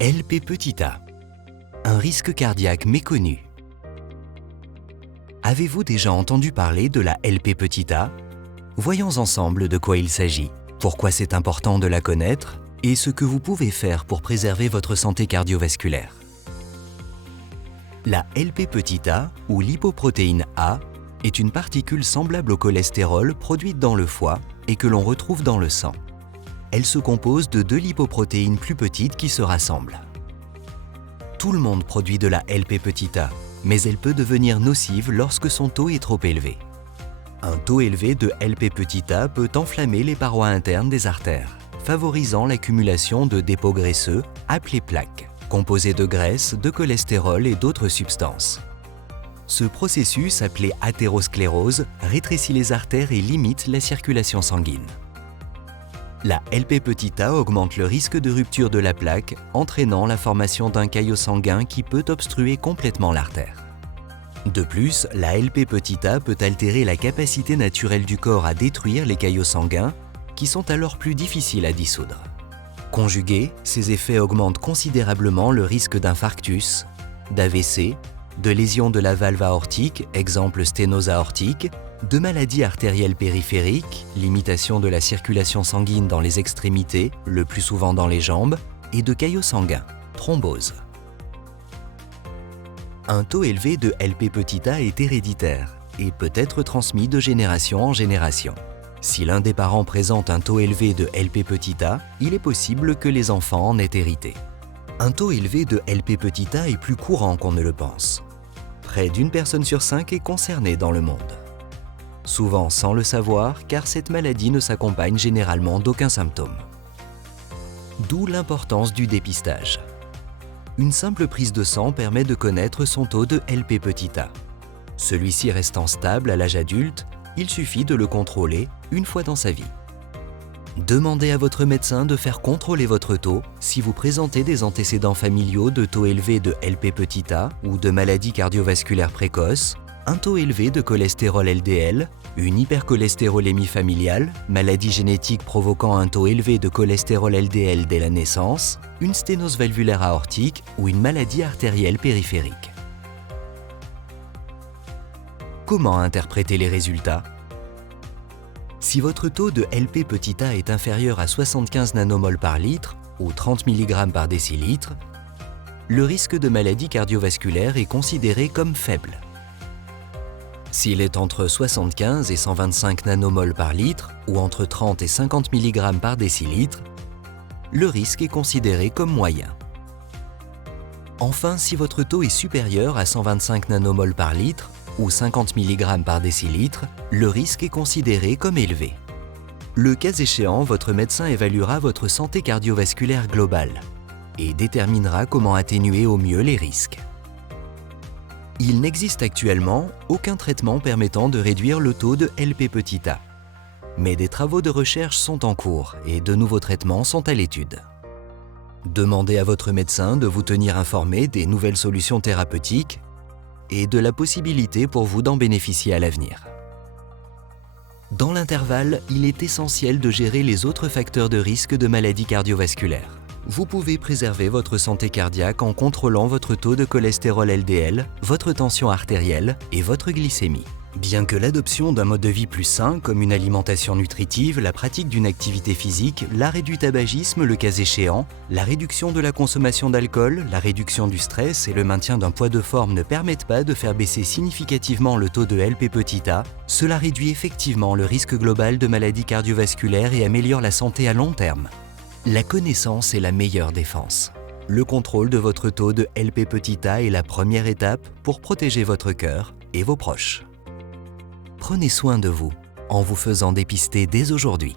LP petit a, un risque cardiaque méconnu. Avez-vous déjà entendu parler de la LP petit a? Voyons ensemble de quoi il s'agit, pourquoi c'est important de la connaître et ce que vous pouvez faire pour préserver votre santé cardiovasculaire. La LP petit a, ou lipoprotéine A, est une particule semblable au cholestérol produite dans le foie et que l'on retrouve dans le sang. Elle se compose de deux lipoprotéines plus petites qui se rassemblent. Tout le monde produit de la LP petit a, mais elle peut devenir nocive lorsque son taux est trop élevé. Un taux élevé de LP petit a peut enflammer les parois internes des artères, favorisant l'accumulation de dépôts graisseux appelés plaques, composés de graisse, de cholestérol et d'autres substances. Ce processus, appelé athérosclérose, rétrécit les artères et limite la circulation sanguine. La LP petit a augmente le risque de rupture de la plaque, entraînant la formation d'un caillot sanguin qui peut obstruer complètement l'artère. De plus, la LP petit a peut altérer la capacité naturelle du corps à détruire les caillots sanguins, qui sont alors plus difficiles à dissoudre. Conjugués, ces effets augmentent considérablement le risque d'infarctus, d'AVC, de lésions de la valve aortique, exemple sténose aortique, de maladies artérielles périphériques, limitation de la circulation sanguine dans les extrémités, le plus souvent dans les jambes, et de caillots sanguins, thrombose. Un taux élevé de LP petit a est héréditaire et peut être transmis de génération en génération. Si l'un des parents présente un taux élevé de LP petit a, il est possible que les enfants en aient hérité. Un taux élevé de LP petit a est plus courant qu'on ne le pense. Près d'une personne sur 5 est concernée dans le monde. Souvent sans le savoir, car cette maladie ne s'accompagne généralement d'aucun symptôme. D'où l'importance du dépistage. Une simple prise de sang permet de connaître son taux de LP petit a. Celui-ci restant stable à l'âge adulte, il suffit de le contrôler une fois dans sa vie. Demandez à votre médecin de faire contrôler votre taux si vous présentez des antécédents familiaux de taux élevés de LP petit a ou de maladies cardiovasculaires précoces, un taux élevé de cholestérol LDL, une hypercholestérolémie familiale, maladie génétique provoquant un taux élevé de cholestérol LDL dès la naissance, une sténose valvulaire aortique ou une maladie artérielle périphérique. Comment interpréter les résultats? Si votre taux de LP petit a est inférieur à 75 nanomoles par litre ou 30 mg par décilitre, le risque de maladie cardiovasculaire est considéré comme faible. S'il est entre 75 et 125 nanomoles par litre ou entre 30 et 50 mg par décilitre, le risque est considéré comme moyen. Enfin, si votre taux est supérieur à 125 nanomoles par litre ou 50 mg par décilitre, le risque est considéré comme élevé. Le cas échéant, votre médecin évaluera votre santé cardiovasculaire globale et déterminera comment atténuer au mieux les risques. Il n'existe actuellement aucun traitement permettant de réduire le taux de LP petit a. Mais des travaux de recherche sont en cours et de nouveaux traitements sont à l'étude. Demandez à votre médecin de vous tenir informé des nouvelles solutions thérapeutiques et de la possibilité pour vous d'en bénéficier à l'avenir. Dans l'intervalle, il est essentiel de gérer les autres facteurs de risque de maladies cardiovasculaires. Vous pouvez préserver votre santé cardiaque en contrôlant votre taux de cholestérol LDL, votre tension artérielle et votre glycémie. Bien que l'adoption d'un mode de vie plus sain, comme une alimentation nutritive, la pratique d'une activité physique, l'arrêt du tabagisme le cas échéant, la réduction de la consommation d'alcool, la réduction du stress et le maintien d'un poids de forme ne permettent pas de faire baisser significativement le taux de LP petit a, cela réduit effectivement le risque global de maladies cardiovasculaires et améliore la santé à long terme. La connaissance est la meilleure défense. Le contrôle de votre taux de LP petit a est la première étape pour protéger votre cœur et vos proches. Prenez soin de vous en vous faisant dépister dès aujourd'hui.